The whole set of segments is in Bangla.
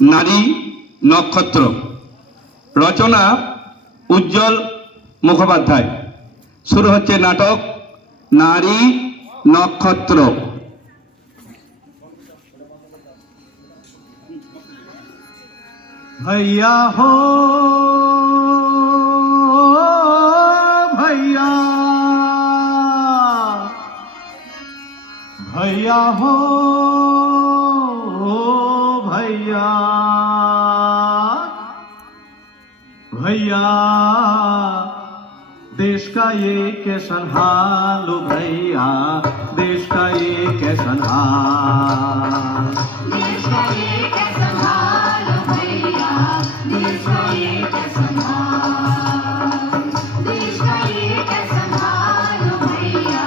নারী নক্ষত্র। রচনা উজ্জ্বল মুখোপাধ্যায়। শুরু হচ্ছে নাটক নারী নক্ষত্র। भैया हो भैया, भैया हो भैया, भैया देश का ये कैसन हाल भैया, देश का ये कैसन हाल, देश का ये कैसन हाल भैया, देश का ये कैसन हाल, देश का ये कैसन हाल भैया,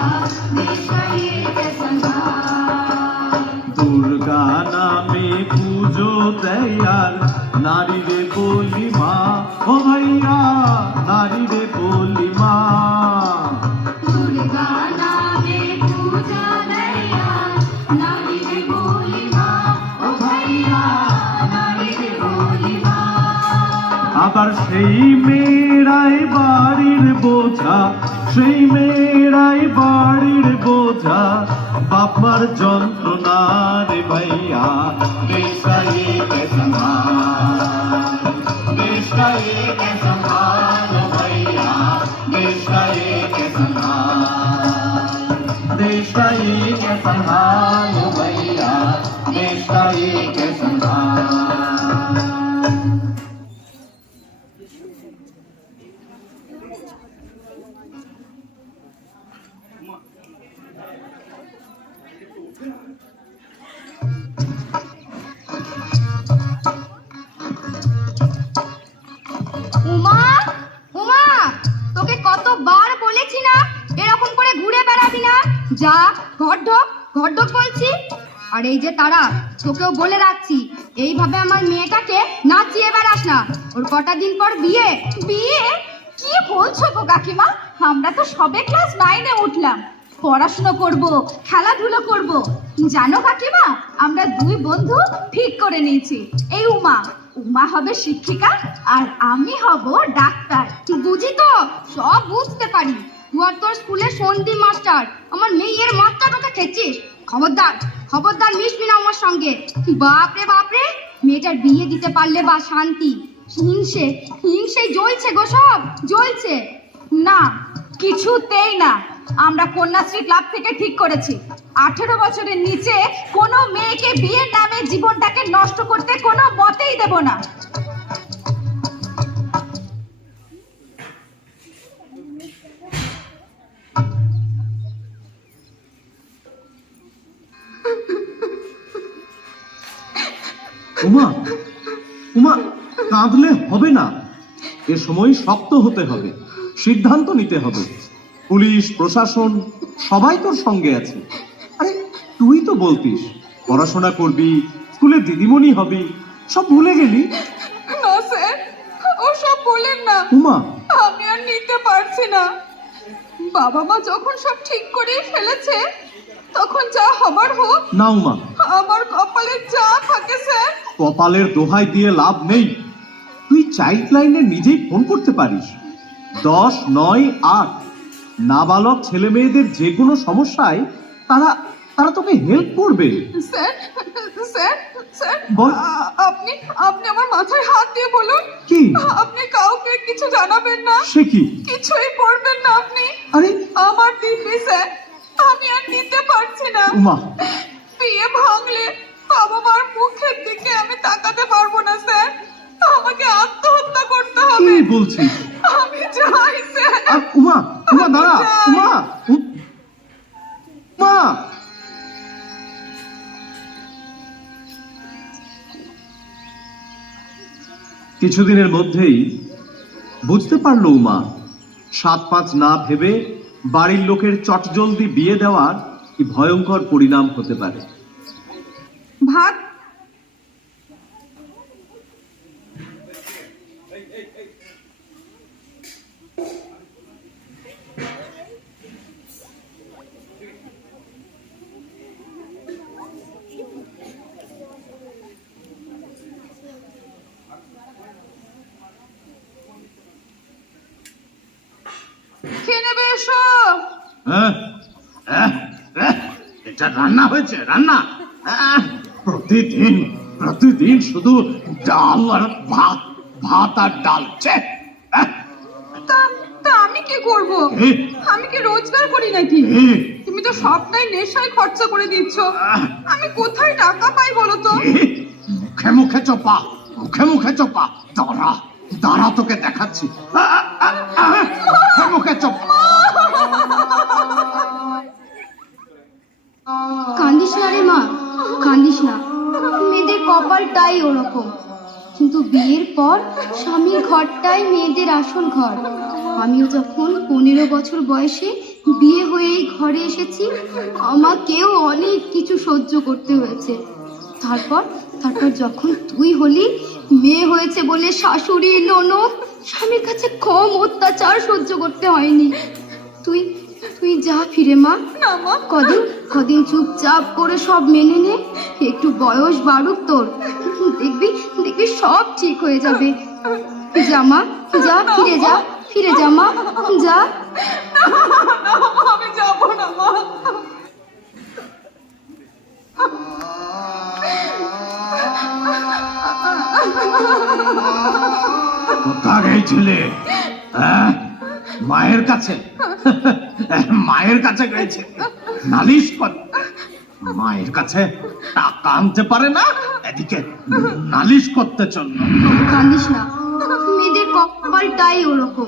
देश का ये कैसन हाल। दुर्गा नामे पूजो दयाल, नारी रे बोली माँ, ओ भैया नारी रे बोली माँ। दुर्गा नामे पूजा दयाल, नारी रे बोली माँ, ओ भैया नारी रे बोली माँ। আবার সেই মেয়েরাই বাড়ির বোঝা, সেই মেয়েরাই বাড়ির বোঝা, বাপমার যন্ত্রণা রে ভাইয়া, দেশ का ये कैसन हाल, देश का ये कैसन हाल भैया, देश का ये कैसन हाल, देश का ये कैसन हाल भैया, देश का ये कैसन हाल। উমা, উমা, তোকে কতবার বলেছি না এরকম করে ঘুরে বেড়াবি না। যা ঘর ঢোক, ঘর ঢোক বলছি। আর এই যে তারা, তোকেও বলে রাখছি, এইভাবে আমার মেয়েটাকে নাচিয়ে বেড়াস না। ওর কটা দিন পর বিয়ে। বিয়ে? কি বলছো গো কাকিমা? আমরা তো সবে ক্লাস 9-এ উঠলাম, পড়াশুনো করব, খেলাধুলো করব। জানো কাকিমা, আমরা দুই বন্ধু ঠিক করে নিয়েছি। এই উমা, উমা হবে শিক্ষিকা আর আমি হব ডাক্তার। বুঝি তো, সব বুঝতে পারি। তুই আর তোর স্কুলের সন্ধি মাস্টার আমার মেয়ের মাথাটাকে খেয়েছিস। খবরদার, খবরদার মিশবি না আমার সঙ্গে। বাপরে বাপরে, মেয়েটার বিয়ে দিতে পারলে বা শান্তি। হিংসে, হিংসে জ্বলছে গো, সব জ্বলছে। না, কিছুতেই না। আমরা কন্যাশ্রী ক্লাব থেকে ঠিক করেছি, 18 বছরের নিচে কোনো মেয়েকে বিয়ের নামে জীবনটাকে নষ্ট করতে কোনো মতেই দেব না। উমা, উমা কাঁদলে হবে না। এ সময় শক্ত হতে হবে, সিদ্ধান্ত নিতে হবে। পুলিশ প্রশাসন সবাই তোর সঙ্গে আছে। আরে তুই তো বলতিস পড়াশোনা করবি, স্কুলে দিদিমণি হবি, সব ভুলে গেলি। না স্যার, ওসব বলেন না। উমা, আমি আর নিতে পারছি না। বাবা মা যখন সব ঠিক করে ফেলেছে, তখন যা হবার হোক। না উমা, আমার কপালে যা থাকে স্যার। কপালের দোহাই দিয়ে লাভ নেই। তুই চাইল্ড লাইনে নিজেই ফোন করতে পারিস, 10-9-8। নাবালক ছেলে মেয়েদের যে কোনো সমস্যায় তারা তারা তোকে হেল্প করবে। স্যার, স্যার, স্যার, বল। আপনি আপনি আমার মাথায় হাত দিয়ে বলুন। কি? আপনি কাউকে কিছু জানাবেন না, সে কি? কিছুই করবেন না আপনি। আরে আমার দিব্যি স্যার, আমি আর নিতে পারছি না। উমা, বিয়ে ভাঙলে বাবা মার মুখের দিকে আমি তাকাতে পারবো না স্যার। আমাকে আত্মহত্যা করতে কি হবে। বলছিস? আমি চাই স্যার। আর উমা, উমা দাঁড়া, উমা, উমা। কিছুদিনের মধ্যেই বুঝতে পারলো উমা, 7-5 না ভেবে বাড়ির লোকের চটজলদি বিয়ে দেওয়ার কি ভয়ঙ্কর পরিণাম হতে পারে। ভাগ। এসো। হ্যাঁ? এটা রান্না হয়েছে, রান্না? প্রতিদিন প্রতিদিন শুধু ডাল আর ভাত, ভাত আর ডাল। ছে! তা তা আমি কি করব? এ, আমি কি রোজগার করি নাকি? এ, তুমি তো সবটাই নেশায় খরচা করে দিচ্ছ। আমি কোথায় টাকা পাই বলো তো? এ, মুখে মুখে চোপা, মুখে মুখে চোপা। দাঁড়া দাঁড়া, তোকে দেখাচ্ছি। মুখে মুখে চোপা। কান্দিস না রে মা, কান্দিস না। মেয়েদের কপালটাই ওরকম। কিন্তু বিয়ের পর স্বামীর ঘরটাই মেয়েদের আসল ঘর। আমিও যখন 15 বছর বয়সে বিয়ে হয়ে এই ঘরে এসেছি, আমাকেও অনেক কিছু সহ্য করতে হয়েছে। তারপর তারপর যখন তুই হলি, মেয়ে হয়েছে বলে শাশুড়ি ননদ স্বামীর কাছে কম অত্যাচার সহ্য করতে হয়নি। তুই তুই যা ফিরে মা। না মা, কদিন কদিন চুপচাপ করে সব মেনে নে। একটু বয়স বাড়ুক তোর, দেখবি দেখবি সব ঠিক হয়ে যাবে। যা মা, যা, ফিরে যা, ফিরে যা মা, যা। আমি যাব না মা। কোথা গেছিলে? হ্যাঁ? মায়ের কাছে? মায়ের কাছে গেছে নালিশ করতে। মায়ের কাছে টাকা আনতে পারে না, এদিকে নালিশ করতে চললো। কান্দিস না, মেয়েদের কপালটাই ওরকম।